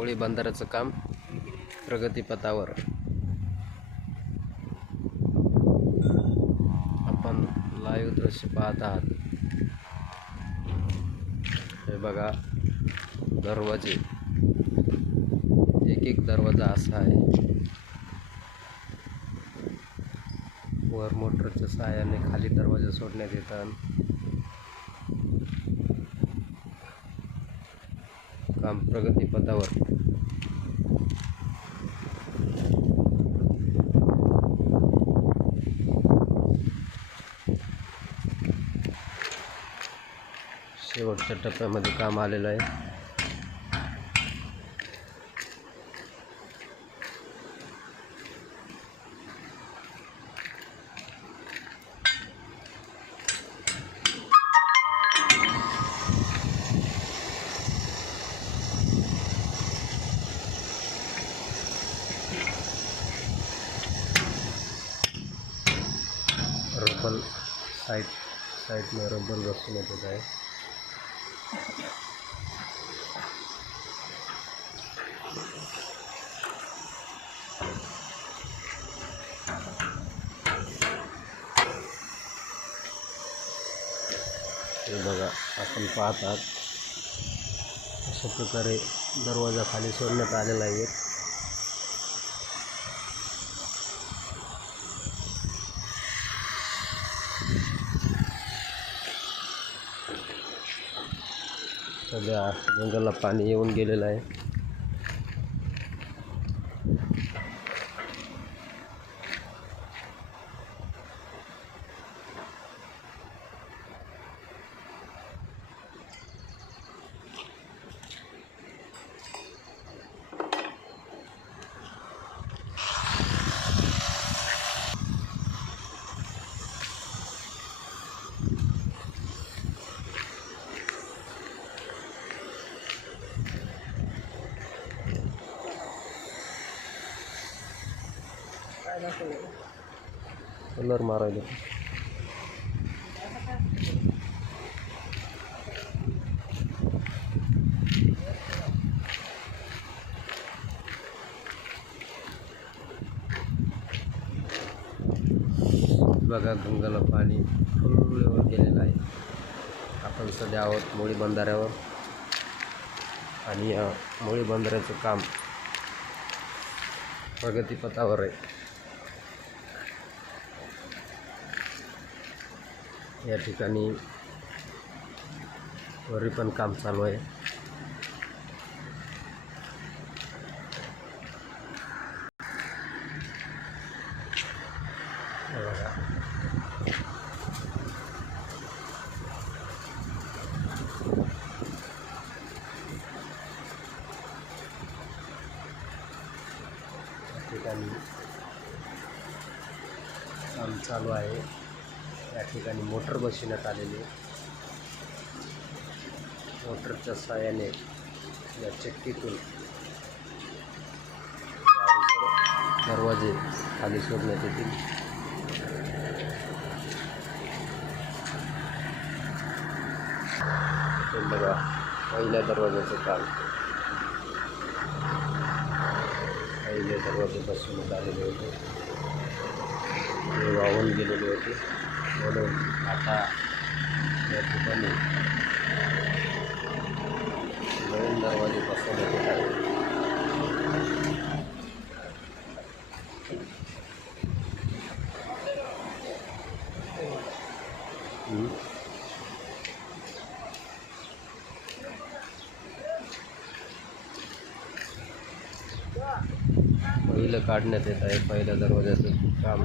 मुळी बंदराचं काम प्रगतीपथावर. आपण लाईव्ह दृश्य पाहत आहात. हे बघा दरवाजे. एक एक दरवाजा असा आहे. वर मोटरच्या सहाय्याने खाली दरवाजा सोडण्यात येतात. काम प्रगतीपथावर. शेवटच्या टप्प्यामध्ये काम आलेलं आहे. साईड साईडनं रबर बसून येत आहे. हे बघा आपण पाहत अशा प्रकारे दरवाजा खाली सोडण्यात आलेला आहे. सध्या जंगलाला पाणी येऊन गेलेलं आहे. कलर मारायला बघा गंगाला पाणी फुलवर गेलेलं आहे. आपण सध्या आहोत मोळी बंधाऱ्यावर. आणि या मोळी बंधाऱ्याचं काम प्रगतीपथावर आहे. या ठिकाणी वरी पण काम चालू आहे. या ठिकाणी काम चालू आहे. या ठिकाणी मोटर बसविण्यात आलेली आहे. मोटरच्या साहाय्याने या चक्कीतून दरवाजे खाली सोडण्यात येतील. बघा पहिल्या दरवाजाचं काम. पहिले दरवाजे बसवण्यात आलेले होते. ते वाहून गेलेले होते. म्हणून आता या ठिकाणी नवीन दरवाजे बसवण्यात येत आहे पहिलं काढण्यात येत आहे पहिल्या दरवाजाचं काम.